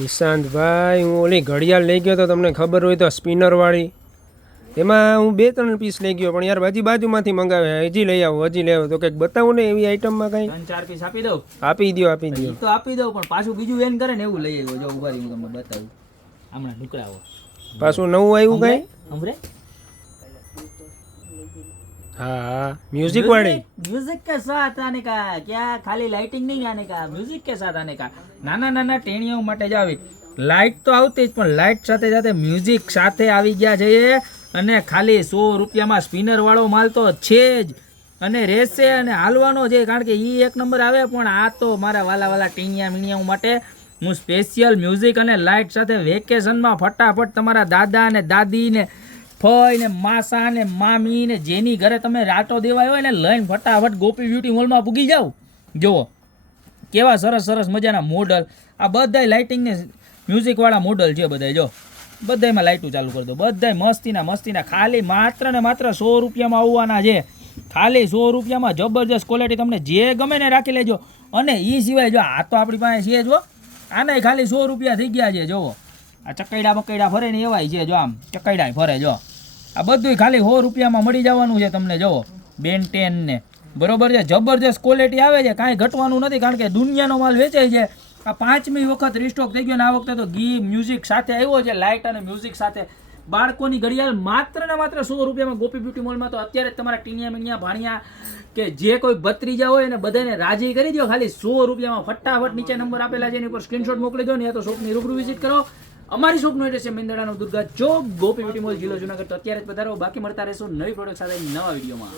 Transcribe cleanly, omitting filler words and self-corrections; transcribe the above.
નિશાંતભાઈ, હું ઓલી ઘડિયાળ લઈ ગયો તો તમને ખબર હોય તો સ્પિનરવાળી, એમાં હું 2-3 પીસ લઈ ગયો, પણ યાર બાજુમાંથી મંગાવે, હજી લઈ આવો તો કંઈક બતાવો ને એવી આઈટમમાં કંઈ. 3-4 પીસ આપી દઉં? આપી દો તો આપી દઉં, પણ પાછું બીજું વેન કરે ને એવું લઈ આવ્યો. જો ઉભા રહી, હું તમને બતાવું. હમણાં નીકળાવો પાછું નવું આવ્યું કંઈ. હમરે हाँ म्यूजिक वाली, म्यूजिक के साथ आने का क्या, खाली लाइटिंग नहीं आने का, म्यूजिक के साथ आने का. નાના નાના ટેણીઓ માટે જ આવી લાઇટ તો આવતી જ, પણ લાઇટ સાથે સાથે મ્યુઝિક સાથે આવી ગયા છે. અને ખાલી 100 રૂપિયામાં સ્પિનર વાળો માલ તો છે જ, અને રહેશે અને હાલવાનો છે, કારણ કે એ 1 નંબર આવે. પણ આ તો મારા વાલા ટીણિયા મીણિયાઓ માટે હું સ્પેશિયલ મ્યુઝિક અને લાઇટ સાથે વેકેશનમાં ફટાફટ તમારા દાદા ને દાદી ને ફઈ ને માસા ને મામી ને જેની ઘરે તમે રાટો દેવાય હોય ને લઈને ફટાફટ ગોપી બ્યુટી મોલમાં પૂગી જાઓ. જુઓ કેવા સરસ સરસ મજાના મોડલ, આ બધાય લાઇટિંગ ને મ્યુઝિક વાળા મોડલ છે બધા. જો બધાયમાં લાઇટું ચાલુ કરી દો, બધાય મસ્તીના ખાલી માત્ર ને માત્ર 100 રૂપિયામાં આવવાના છે. ખાલી 100 રૂપિયામાં જબરજસ્ત ક્વોલિટી, તમને જે ગમે ને રાખી લેજો. અને એ સિવાય જો આ તો આપણી પાસે છે, જો આને ખાલી 100 રૂપિયા થઈ ગયા છે. જુઓ આ ચકૈડા બકૈડા ફરે ને એવાય છે, જો આમ ચકૈડા ફરે. જો આ બધું ખાલી 100 રૂપિયામાં મળી જવાનું છે તમને. જુઓ બેન 10 ને બરોબર છે, જબરજસ્ત ક્વોલિટી આવે છે, કાંઈ ઘટવાનું નથી, કારણ કે દુનિયાનો માલ વેચાય છે. આ 5મી વખત રીસ્ટોક થઈ ગયો ને આ વખતે તો ગી મ્યુઝિક સાથે આવ્યો છે, લાઇટ અને મ્યુઝિક સાથે. બાળકોની ઘડિયાળ માત્ર ને માત્ર 100 રૂપિયામાં ગોપી બ્યુટી મોલમાં. તો અત્યારે તમારા ટીનિયા મીણિયા ભાણિયા કે જે કોઈ ભત્રીજા હોય ને બધાને રાજી કરી દો. ખાલી 100 રૂપિયામાં ફટાફટ નીચે નંબર આપેલા છે એની ઉપર સ્ક્રીનશોટ મોકલી દો ને, યા તો શોપની રૂબરૂ વિઝિટ કરો. અમારી શોપનું એડ્રેસ છે મેંદરડાનો દુર્ગા ચોક, ગોપી બ્યુટી મોલ, જિલ્લો જુનાગઢ. તો અત્યારે જ પધારો, બાકી મળતા રહેશું નવી પ્રોડક્ટ સાથે નવા વિડીયોમાં.